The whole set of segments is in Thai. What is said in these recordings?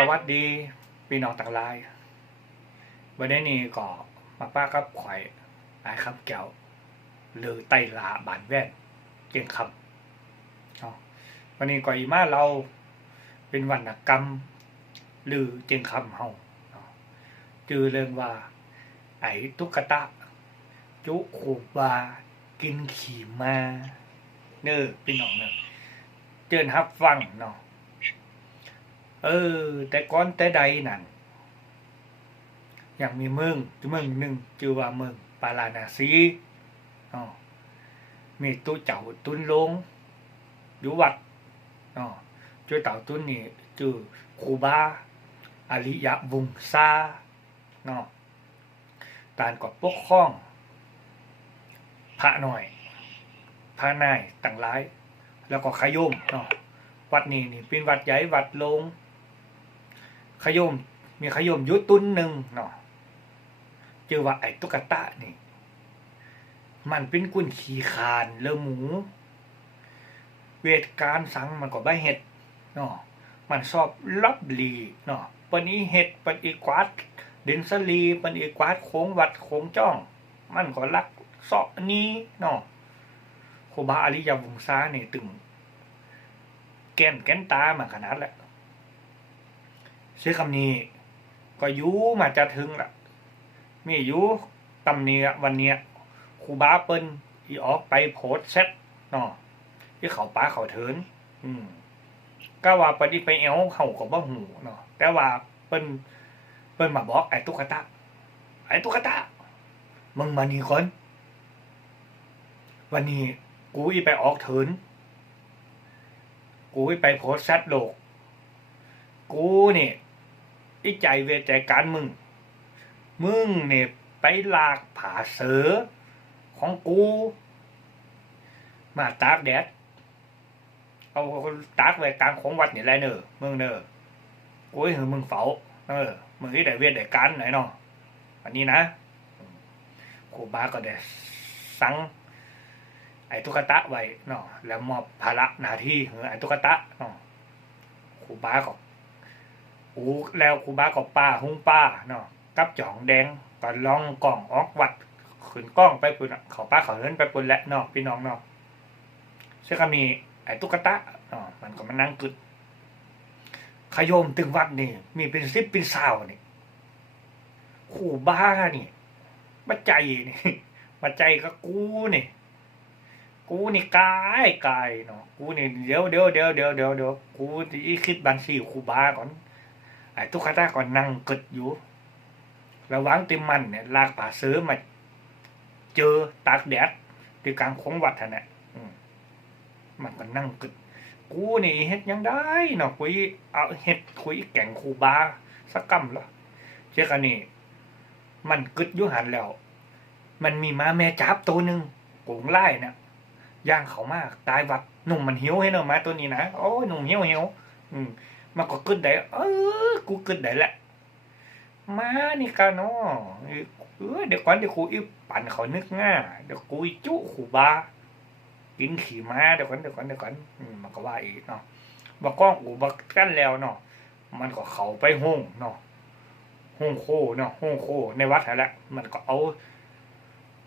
สวัสดีพี่น้องต่างลายวันนี้นี่ก็มาป้ากับข่อยนายคำแก้วหรือไตลาบานแว่นเก่งคำวันนี้ก็อีมาเราเป็นวรรณกรรม หรือเจงคำเฮาเนาจือเรื่องว่า ไอ้ตุ๊กตาจุขูบากินขี่มาเน้อพี่น้องเน้อเจิญฮับฟังเนาะ เออ แต่ก่อนแต่ใดนั่นยังมีเมืองเมืองหนึ่งชื่อว่าเมืองปาราณสีอ๋อมีตู้เจ้าตุนลงอยู่วัดอ๋อจุเต่าตุนนี่ชื่อคูบาอริยะวงซาเนาะการกอบปกครอง พระหน่อย พระนายต่างหลาย แล้วก็ขยมเนาะวัดนี้นี่เป็นวัดใหญ่วัดลง ขยม มีขยมยุตุนหนึ่งเนาะเจอว่าไอ้ตุ๊กตานี่ มันเป็นกุนขี่คานเลอหมู เวทการสังมันก็ใบเห็ดเนาะมันชอบลับลีเนาะปนี้เห็ดปนอีกวาดเดนสลีปนอีกวาดโค้งวัดโค้งจ้อง มันก็ลักเสาะนี้เนาะครูบาอริยาวงศาเนี่ยตึงแก้มแก้นตามาขนาดแหละ เชื่อคำนี้ ก็ยูมาจะถึงละมียูตำเนียวันเนี้ยครูบาเปิ้นอีออกไปโพสต์แชทเนาะที่เขาป้าเขาเถิน อืมก็ว่าปฏิไปเอวเขาก็บ่หูเนาะแต่ว่าเปิ้นเปิ้นมาบอกไอ้ตุ๊กตาไอ้ตุ๊กตามึงมานี่ก่อนวันนี้กูอีไปออกเถิน กูอีไปโพสต์แชทโลก กูเนี่ ยอีใจเวทใจการมึง มึงเนี่ยไปลากผาเสือของกู มาตากแดด เอาตากไว้กลางของวัดนี่แหละเนอะมึงเนอะกูให้มึงเฝ้าเออมึงที่ได้เวทได้การไหนเนาะอันนี้นะครูบาก็ได้สั่งไอ้ตุ๊กตาไว้เนาะแล้วมอบภาระหน้าที่ให้ไอ้ตุ๊กตาเนาะครูบาก็ อูแล้วครูบาก็ป้าหุงป้าเนาะกับจ่องแดงก็ลองกล่องออกวัดขึ้นกล้องไปปุ่นเขาป้าเขาเฮินไปปุ่นและเนาะพี่น้องเนาะเชื่อคำนี้ไอ้ตุ๊กตาเนาะมันก็มานั่งกึดขยมตึงวัดนี่ มีเป็นสิบเป็นสาวนี่ครูบ้านี่มาใจนี่มาใจก็กูนี่กูนี่กายกายเนาะกูนี่เดี๋ยวเดี๋ยวเดี๋ยวเดี๋ยวเดี๋ยวเดี๋ยวกูที่คิดบัญชีครูบาก่อน ตุ๊กตาก็นั่งกึดอยู่ระหวังติมันเนี่ยลากป่าซื้อมาเจอตากแดดที่กลางของวัดท่านน่ะมันก็นั่งกึดกูนี่เฮ็ดยังได้เนาะคุยเอาเฮ็ดคุยแก่งคูบาสักกำละเชื่อกันนี่มันกึดยู่หันแล้ว มันมีม้าแม่จับตัวหนึ่งกงไล่นะย่างเขามากตายวัดหนุ่มมันหิวให้เนาะม้าตัวนี้นะโอ้ยหนุ่มหิวหิวอืม มันก็กึดได้เออกูกึดได้แหละมานี่กะเนาะเออเดี๋ยวก่อนเดี๋ยวกูอีปั่นเขานึกง่าเดี๋ยวกูจุขู่บากินขี่ม้าเดี๋ยวก่อนเดี๋ยวก่อนเดี๋ยวก่อนมันก็ว่าอีกเนาะบักก้องอูบักกันแล้วเนาะมันก็เขาไปห้องเนาะห้องโคเนาะห้องโคในวัดนั่นแหละมันก็เอา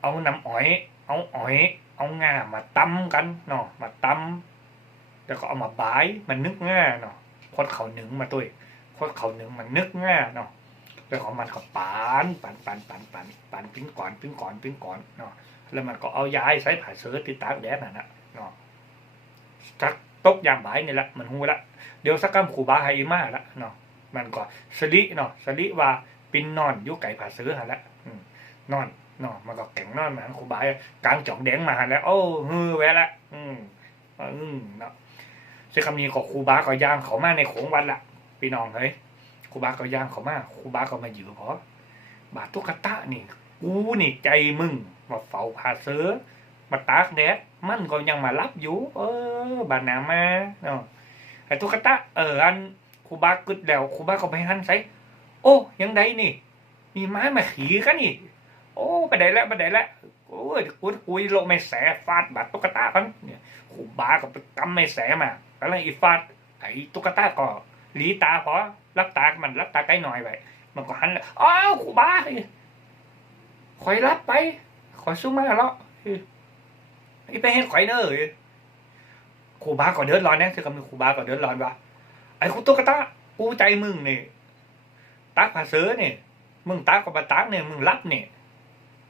เอาน้ำอ้อย เอาอ้อย เอางามาตำกันเนาะมาตำแล้วก็เอามาบายมันนึกง่าเนาะ คดเขาหนึ่งมาด้ยคดเขาหนึ่งมันนึกง่าเนาะแล้วของมันก็ปานปานปานปานปานปานปิ้งก่อนปิ้งก่อนปิ้งก่อนเนาะแล้วมันก็เอาย้ายใส่ผ่าเสือติดตากแดดน่ะนะเนาะสักตกยามบ่ายนี่ละมันหูละเดี๋ยวสักกำขู่บาไฮมาละเนาะมันก็สลิเนาะสลิว่าปินนอนยู่ไก่ผ่าเสือหันละนอนเนาะมันก็แข็งนอนมาขู่บายกลางจ่องแดงมาหันแล้วโอ้ฮือแวะละอืมอืมเนาะ ใช้คำนี้ก็ครูบาก็ย่างเขามาในโขงวันละพี่น้องเฮ้ยครูบาก็ย่างเขามาครูบาก็มาอยู่เพราะบาทตุ๊กตานี่กูนี่ใจมึงมาเฝ้าพาเสือมาตากแดดมันก็ยังมารับอยู่ เออบานนามาเนาะไอ้ตุ๊กตาเอออันครูบากึดแล้วครูบาก็ไปหันใส่โอ้ยังไดนี่ มีไม้มาขี่กันนี่ โอ้ไปไหนแล้วไปไหนแล้วโอ้ยกูกุยโลกไม่แสฟาดบาดตุ๊กตากันเนี่ยครูบาก็ไปกำไม่แสมา แล้วอีฟาดไอ้ตุ๊กตาก็หลีตาพอรับตามันรับตาใกล้หน่อยไปมันก็หันเลยอ้าวครูบาเฮ้ยข่อยรับไปข่อยสู้มาแล้วเฮ้ยไอ้ไปเฮ็ดข่อยเด้อเฮ้ยครูบาก็เดือดร้อนนะคือคำนี้ครูบาก็เดือดร้อนว่าไอ้ครูตุ๊กตากูใจมึงเนี่ยตักผาเสือนี่ยมึงตักกับมาตักเนี่ยมึงรับเนี่ย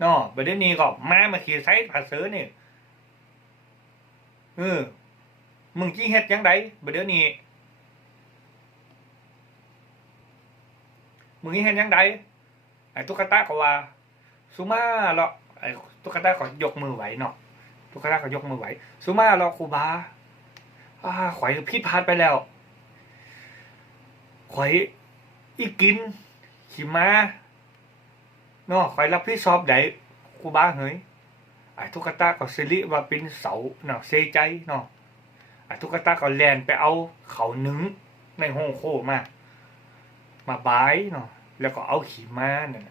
นาะประเด็นนี้ก็มามาขี่ไซส์ผาเสือนี่ยเออ มึงจี้เฮ็ดยังไงประเดี๋ยวนี้มึงนี่เห็นยังไงไอ้ตุ๊กตาก็ว่าสุมาเหรอไอ้ตุ๊กตาก็ยกมือไหวเนาะตุ๊กตาก็ยกมือไหวสุมาเหรอครูบาอ่าข่อยพิดพลาดไปแล้วข่อยอีกินขี่ม้าเนาะข่อยรับผิดชอบได้ครูบาเฮ้ยไอ้ตุ๊กตาก็สิริว่าเป็นเสาเนาะเสียใจเนาะ ไอ้ตุ๊กตาก็แลนไปเอาเขาหนึ่งในห้องโคมา มาบายเนาะแล้วก็เอาขี่ม้าเนี่ย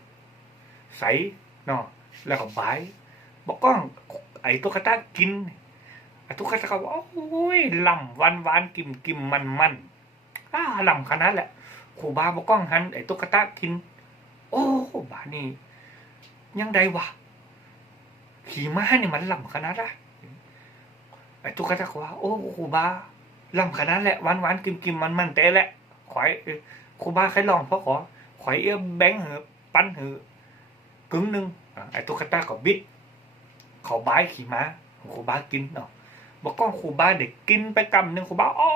ใส่เนาะแล้วก็บายบอกก้องไอ้ตุ๊กตากินไอ้ตุ๊กตาก็บอกโอ้ยลำวันวันกิมกิมมันมันอ้าลำขนาดแหละครูบาบอกก้องหันไอ้ตุ๊กตากิน โอ้บานี่ยังไดวะขี่ม้านี่มันลำขนาดอะ ไอ้ตุ๊กตาก็ว่าโอ้ครูบาลำขนาดแหละหวันหวันกิมกิมมันมันแต่แหละขอยครูบาใครลองเพราะขอขอยเอื้อแบงค์เหอปั้นเหอกึ่งหนึ่งไอ้ตุ๊กตาก็บิดเขาบายขี่ม้าครูบากินเนาะบอกก้องครูบาเด็กกินไปกำหนึ่งครูบาโอ้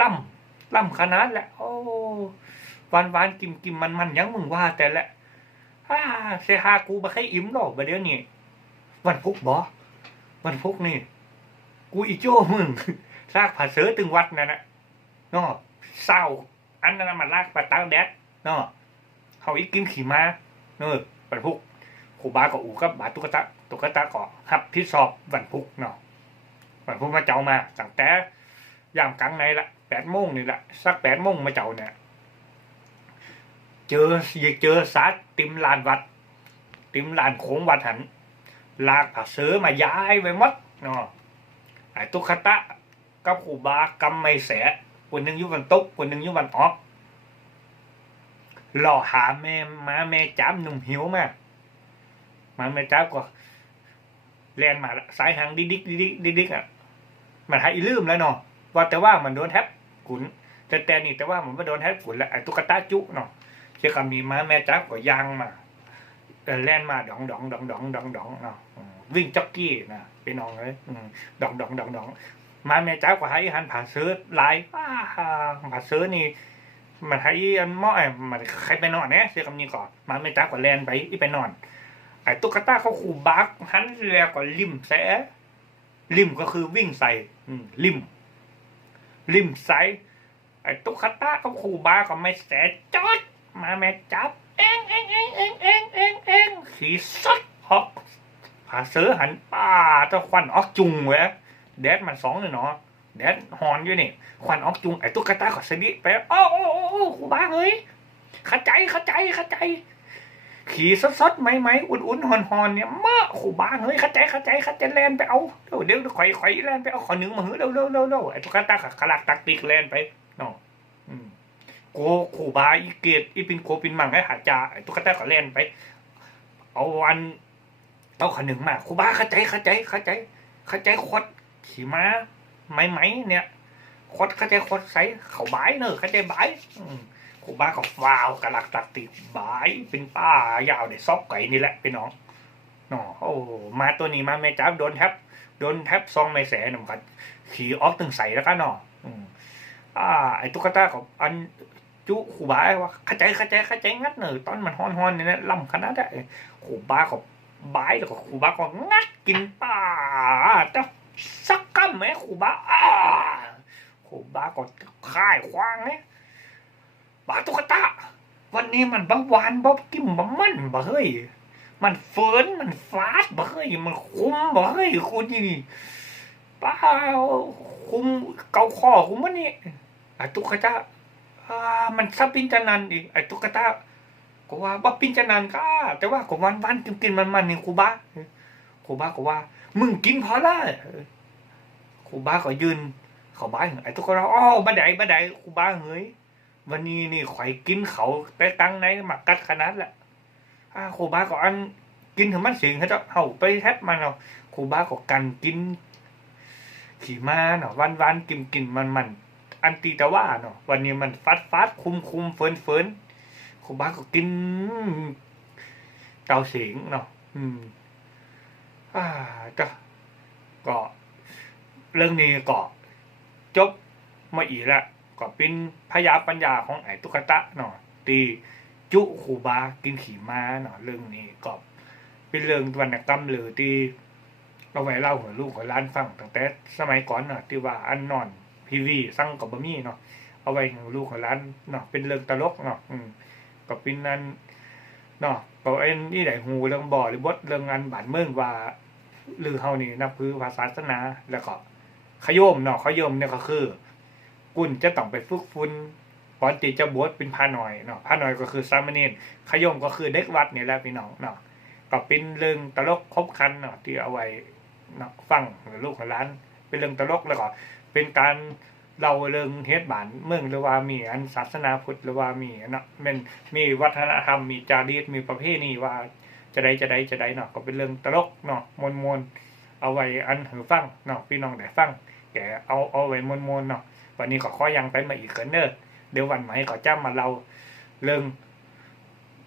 ล่ำล่ำขนาดแหละโอ้หวานหวานกิมกิมมันมันยังมึงว่า แต่แหละฮ่าเสียหากูมาให้อิ่มหรอกประเดี๋ยวนี้วันพุกบอวันพุกนี่ กูอีโจ้มึงซากผาเสือตึงวัดนั่นนะเนาะเศร้า อันนั้นมันลากปลาตาแดดเนาะเขาอีกกินขี่ม้าเนอะวันพุกครูบาก็อูกับบาตุกตาตุ๊กตาก็หับพิสอบวันพุกเนาะวันพุกมาเจ้ามาตั้งแต่ยามกลางในละแปดโมงนี่ละสักแปดโมงมาเจ้าเนี่ยเจออยเจอสัตว์ติมลานวัด ติมลานโค้งวัดหัน ลากผักเสือมาย้ายไปหมดเนาะไอ้ ตุ๊กตากับคูบากำไม่แสคนหนึ่งยุวันตุกคนหนึ่งยุวันออกหล่อหาแม่มาแม่จ้ำหนุ่มหิวมากมาแม่จ้ำก็แลนมาสายหางดิดิกดิดิกดิดิกอะมันหายลืมแล้วเนาะว่าแต่ว่ามันโดนแทบขุนแต่แต่นี่แต่ว่ามันไม่โดนแทบขุนแล้วไอ้ตุ๊กตาจุเนาะเชื่อคำมีมาแม่จ้ำก็ยางมาแล่นมาดองดองดองดองดองดองเนาะ วิ่งจ็อกกี้นะพี่น้องเลยดองดองดองดองมาแม่จ้ากว่าให้หันผ่าซื้อลายป้าผ่าซื้อนี่มันให้อันม้อไอ้มันใครไปนอนเนี่ยเสียคำนี้ก่อนมาแม่จ้ากว่าแลนไปอีไปนอนไอ้ตุ๊กตาเขาขู่บักหันแล้วก็ริมแสริมก็คือวิ่งใส่ริมริมใส่ไอ้ตุ๊กตาเขาขู่บักก็ไม่แสจอดมาแม่จับ เองเองเองเองเองเองเองขี่สัดฮอก ผ่าซื้อหันป้าเจ้าควันออกจุงเว้ยแดดมันสองเลยเนาะแดดหอนอยู่นี่ควันออกจุงไอ้ตุ๊กตาขอสนิไปโอ้โอ้โอ้โอ้ครูบาเฮ้ยเข้าใจเข้าใจเข้าใจ ขี่สดสดๆไหมไหมอุ่นอุ่นหอนหอนเนี่ยเมาครูบ้าเฮ้ยเข้าใจเข้าใจเข้าใจแลนไปเอาเดี๋ยวเดี๋ยวข่อยข่อยแลนไปเอาขอหนึ่งมาเฮ้ยเร็วเร็วเร็วเร็วไอ้ตุ๊กตาขขลักตักติกแลนไปเนาะอืมโกครูบาอีเกตอีปินโคปินมังให้หาจาไอ้ตุ๊กตาก็แลนไป เอาวัน เอาขอหนึ่งมาครูบาเข้าใจเข้าใจเข้าใจ เข้าใจคดขี่ม้าไหมไหมเนี่ยคดเข้าใจคดใส่เขาบายเนอะเข้าใจบายครูบ้าก็ฟาวกระลักตักติดบายเป็นป้ายาวเด็ดซอกไก่นี่แหละพี่น้องนาะโอ้มาตัวนี้มาแม่จ้าโดนแทบโดนแทบซองไม่แสนหนุ่มกันขี่ออกตึงใส่แล้วกันเนาะอืมอ่าไอ้ตุ๊กตาของอันจุครูบาว่าเข้าใจเข้าใจเข้าใจงัดเนอะตอนมันฮอนฮอนเนี่ยล่ำขนาดนั้นครูบ้าก็ บายแล้วก็ครูบ้าก็งัดกินป้าเจ้าสักกัมไหมครูบาอ้าครูบาก็ค่ายควางเนี่ยบาตุกตา วันนี้มันบะหวานบะกิมบะมันบะเฮ้ย มันเฟินมันฟาดบะเฮ้ย มันคุ้มบะเฮ้ยคุณนี่ปล่าคุ้มเกาคอคุ้มวะนี่ไอ้ตุกตาอ่ามันซับปินจานันอีกไอ้ตุกตา ก็ว่าบ่ปิ้นจานันก็แต่ว่าก็วันวันกินกินมันมันนี่ครูบาครูบาก็ว่า มึงกินพอละครูบาก็ยืน เขาบ้านไอ้ทุกคนเราอ๋อบันไดบันไดครูบาเฮ้ยวันนี้นี่ข่อยกินเขาไปตั้งไหนมากัดขนาดละอ่าครูบาก็อันกินถึงมันสิงเขาจะเฮาไปแทบมันเอาครูบาก็กันกิน ขี่ม้าเนาะวันวันกินกินมันมันอันตีแต่ว่าเนาะวันนี้มันฟัดฟัดคุมคุมเฟินเฟิน ครูบ้าก็กินเกาเสียงเนาะอืม อ่าก็ก็เรื่องนี้ก็จบมาอีกแล้วก็เป็นพยาปัญญาของไอ้ตุ๊กตาเนาะตีจุขูบากินขี่ม้าเนาะเรื่องนี้ก็เป็นเรื่องวรรณกรรมหรือที่เอาไว้เล่าหัวลูกหัวล้านฟังตั้งแต่สมัยก่อนเนาะที่ว่าอันนอนพีวีสั่งกับบะมี่เนาะเอาไว้หัวลูกหัวล้านเนาะเป็นเรื่องตลกเนาะอืม ก็เป็นนั้นเนาะก็เอ็นนี่ไหนหูเรื่องบ่อหรือบทเรื่องงานบ้านเมืองว่าหรือเฮานี่นับคือภาษาศาสนา แล้วก็ขยมเนาะขยมเนี่ยก็คือ กุนจะต้องไปฝึกฟุนก่อนที่จะบวชเป็นพระหน่อยเนาะพระหน่อยก็คือสามเณรขยมก็คือเด็กวัดนี่แหละพี่น้องเนาะก็เป็นเรื่องตลกคบคันเนาะที่เอาไว้เนาะฟังหรือลูกขอล้าน เป็นเรื่องตลกแล้วก็เป็นการ เล่าเรื่องเฮ็ดบานเมืองหรือว่ามีอันศาสนาพุทธหรือว่ามีเนาะมันมีวัฒนธรรมมีจารีตมีประเพณีว่าจะได้จะได้จะได้เนาะก็เป็นเรื่องตลกเนาะมวลมวลๆเอาไว้อันหือฟังเนาะพี่น้องได้ฟังแกเอาเอาไว้มวลมวลๆเนาะวันนี้ก็ขอยังไปมาอีกเกินเนอเดี๋ยววันใหม่ก็จ้ามาเราเรื่อง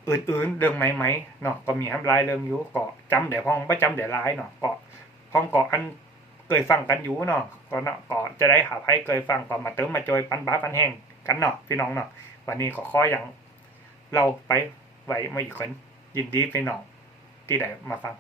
อื่นๆเรื่องใหม่ๆเนาะก็มีทำลายเรื่องอยู่ก็จำเดี๋ยวพ้องไม่จำเดี๋ยวลายเนาะก็พ้องก็อัน เคยฟังกันอยู่เนาะก็เนาะก็จะได้หาไพ่เคยฟังก็มาเติมมาจอยปันบ้าปันแห้งกันเนาะพี่น้องเนาะวันนี้ขอขออย่างเราไปไว้มาอีกคนยินดีพี่น้องที่ได้มาฟัง